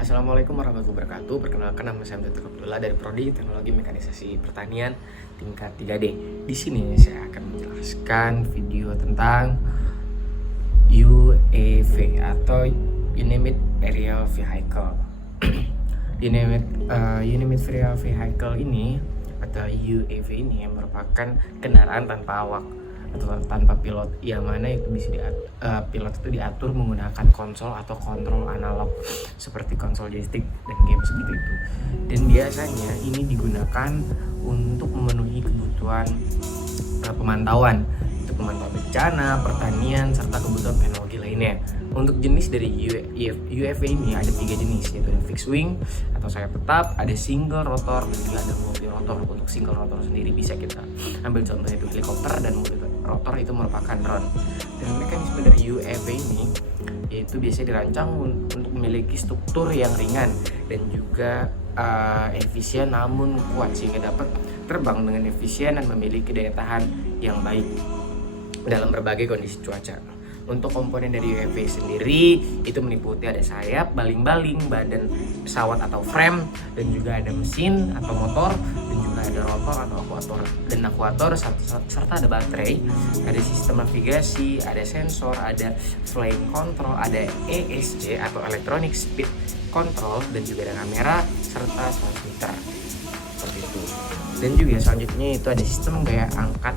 Assalamualaikum warahmatullahi wabarakatuh. Perkenalkan, nama saya Dr. Abdullah dari Prodi Teknologi Mekanisasi Pertanian tingkat 3D. Di sini saya akan menjelaskan video tentang UAV atau Unmanned Aerial Vehicle. Unmanned Aerial Vehicle ini atau UAV ini merupakan kendaraan tanpa awak atau tanpa pilot, yang mana itu bisa pilot itu diatur menggunakan konsol atau kontrol analog seperti konsol joystick dan game seperti itu. Dan biasanya ini digunakan untuk memenuhi kebutuhan pemantauan, untuk memantau bencana, pertanian, serta kebutuhan teknologi lainnya. Untuk jenis dari UAV ini ada 3 jenis, yaitu ada fixed wing atau sayap tetap, ada single rotor, dan juga ada multi rotor. Untuk single rotor sendiri bisa kita ambil contohnya itu helikopter, dan multi rotor itu merupakan drone. Dan mekanisme dari UAV ini yaitu biasanya dirancang untuk memiliki struktur yang ringan dan juga efisien namun kuat, sehingga dapat terbang dengan efisien dan memiliki daya tahan yang baik dalam berbagai kondisi cuaca. Untuk komponen dari UAV sendiri itu meliputi ada sayap, baling-baling, badan pesawat atau frame, dan juga ada mesin atau motor, dan juga ada rotor atau akuator, serta ada baterai, ada sistem navigasi, ada sensor, ada flying control, ada ESC atau electronic speed control, dan juga ada kamera serta transmitter seperti itu. Dan juga selanjutnya itu ada sistem gaya angkat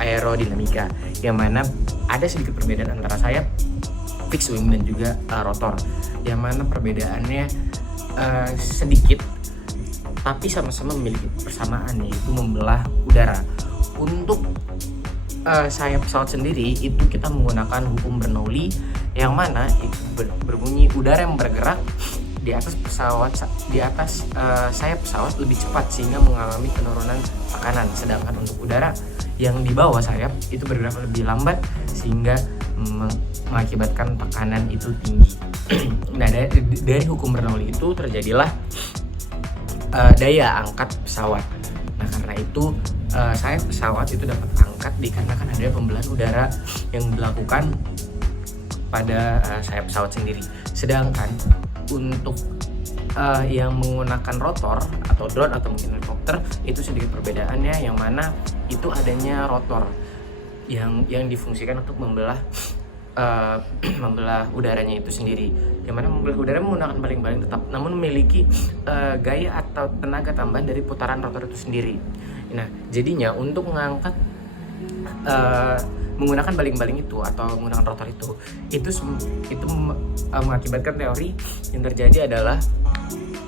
aerodinamika, yang mana ada sedikit perbedaan antara sayap, fixed wing, dan juga rotor, yang mana perbedaannya sedikit tapi sama-sama memiliki persamaan, yaitu membelah udara. Untuk sayap pesawat sendiri itu kita menggunakan hukum Bernoulli, yang mana itu berbunyi udara yang bergerak di atas sayap pesawat lebih cepat sehingga mengalami penurunan tekanan, sedangkan untuk udara yang di bawah sayap itu bergerak lebih lambat sehingga mengakibatkan tekanan itu tinggi. Nah, dari hukum Bernoulli itu terjadilah daya angkat pesawat. Nah, karena itu sayap pesawat itu dapat angkat dikarenakan adanya pembelahan udara yang dilakukan pada sayap pesawat sendiri. Sedangkan untuk yang menggunakan rotor atau drone atau mungkin helikopter itu sedikit perbedaannya, yang mana itu adanya rotor yang difungsikan untuk membelah udaranya itu sendiri, yang mana membelah udara menggunakan baling-baling tetap namun memiliki gaya atau tenaga tambahan dari putaran rotor itu sendiri. Nah, jadinya untuk mengangkat menggunakan baling-baling itu atau menggunakan rotor itu mengakibatkan teori yang terjadi adalah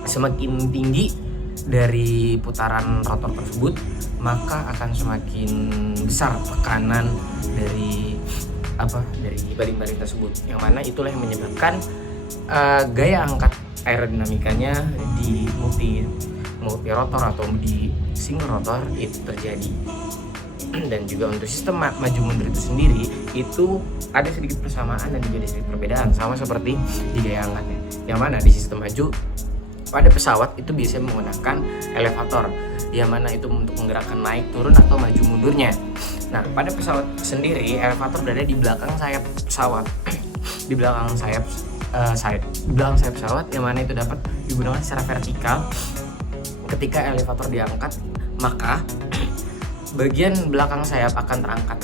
semakin tinggi dari putaran rotor tersebut, maka akan semakin besar tekanan dari baling-baling tersebut, yang mana itulah yang menyebabkan gaya angkat aerodinamikanya di multi rotor atau di single rotor itu terjadi. Dan juga untuk sistem maju mundur itu sendiri itu ada sedikit persamaan dan juga ada sedikit perbedaan, sama seperti di gaya angkatnya, yang mana di sistem maju pada pesawat itu biasanya menggunakan elevator, yang mana itu untuk menggerakkan naik turun atau maju mundurnya. Nah, pada pesawat sendiri elevator berada di belakang sayap pesawat di belakang sayap pesawat, yang mana itu dapat digunakan secara vertikal. Ketika elevator diangkat, maka bagian belakang sayap akan terangkat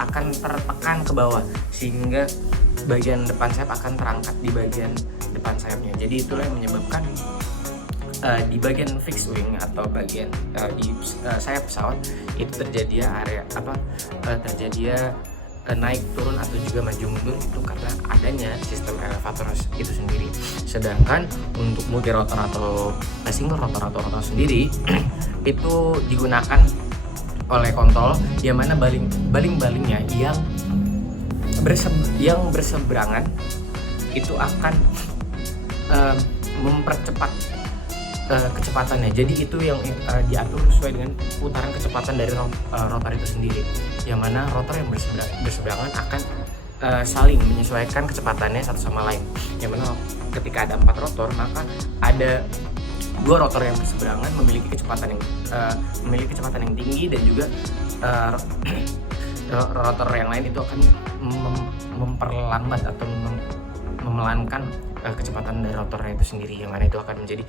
akan tertekan ke bawah, sehingga bagian depan sayap akan terangkat di bagian depan sayapnya. Jadi itulah yang menyebabkan di bagian fixed wing atau bagian di sayap pesawat itu terjadi naik turun atau juga maju mundur itu karena adanya sistem elevator itu sendiri. Sedangkan untuk multi rotor atau single rotor atau rotor sendiri itu digunakan oleh kontrol, yang mana baling-balingnya yang berseberangan itu akan mempercepat kecepatannya. Jadi itu yang diatur sesuai dengan putaran kecepatan dari rotor itu sendiri, yang mana rotor yang berseberangan akan saling menyesuaikan kecepatannya satu sama lain, yang mana ketika ada 4 rotor maka ada 2 rotor yang berseberangan memiliki kecepatan yang tinggi, dan juga rotor yang lain itu akan memperlambat atau memelankan kecepatan dari rotornya itu sendiri, yang mana itu akan menjadi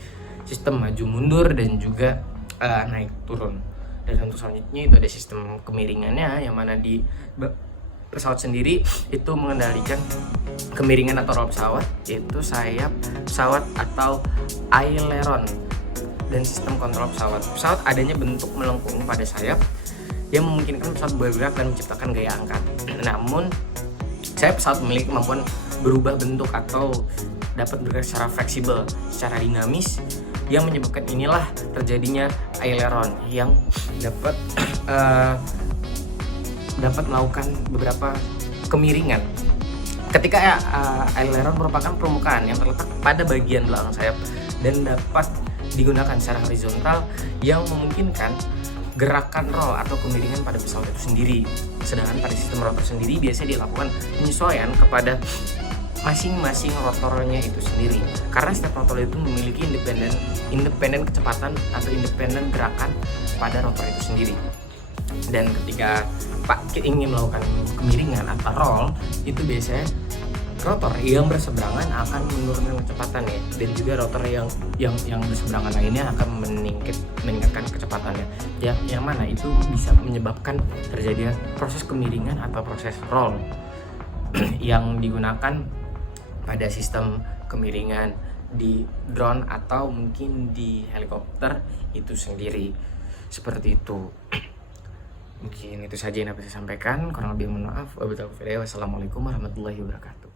sistem maju mundur dan juga naik turun. Dan untuk selanjutnya itu ada sistem kemiringannya, yang mana di pesawat sendiri itu mengendalikan kemiringan atau roll pesawat, yaitu sayap pesawat atau aileron, dan sistem kontrol pesawat. Pesawat adanya bentuk melengkung pada sayap yang memungkinkan pesawat bergerak dan menciptakan gaya angkat. Namun sayap pesawat memiliki kemampuan berubah bentuk atau dapat bergerak secara fleksibel, secara dinamis, yang menyebabkan inilah terjadinya aileron yang dapat melakukan beberapa kemiringan. Ketika aileron merupakan permukaan yang terletak pada bagian belakang sayap dan dapat digunakan secara horizontal yang memungkinkan gerakan roll atau kemiringan pada pesawat itu sendiri. Sedangkan pada sistem rotor sendiri biasanya dilakukan penyesuaian kepada masing-masing rotornya itu sendiri, karena setiap rotor itu memiliki independen kecepatan atau independen gerakan pada rotor itu sendiri. Dan ketika Pak ingin melakukan kemiringan atau roll, itu biasanya rotor yang berseberangan akan menurunkan kecepatannya, dan juga rotor yang berseberangan lainnya akan meningkatkan kecepatannya, yang mana itu bisa menyebabkan terjadinya proses kemiringan atau proses roll yang digunakan pada sistem kemiringan di drone atau mungkin di helikopter itu sendiri. Seperti itu. Mungkin itu saja yang dapat saya sampaikan. Kurang lebih mohon maaf. Wassalamualaikum warahmatullahi wabarakatuh.